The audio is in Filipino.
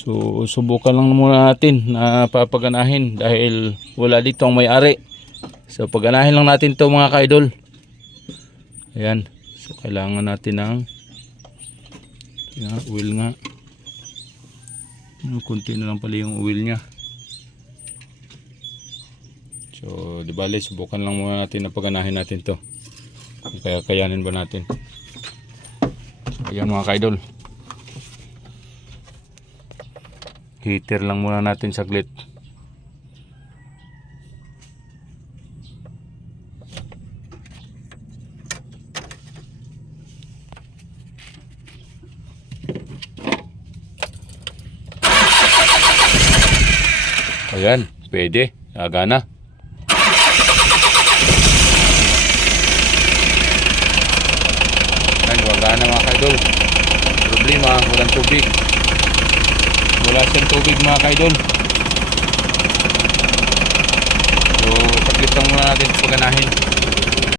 So subukan lang muna natin na papaganahin dahil wala dito ang may-ari. So paganahin lang natin to mga ka-idol. Ayan. So kailangan natin ng oil nga. Kunti na lang pala yung oil nya. So di bale, subukan lang muna natin na paganahin natin to. Kaya kayanin ba natin? So, ayan mga ka-idol. Heater lang muna natin saglit. Ayan, pwede. Agana. Ayan, wagana mga ka-idol. Problema, walang tubig. Wala siyang tubig mga ka-idol. So, saglit lang muna natin paganahin.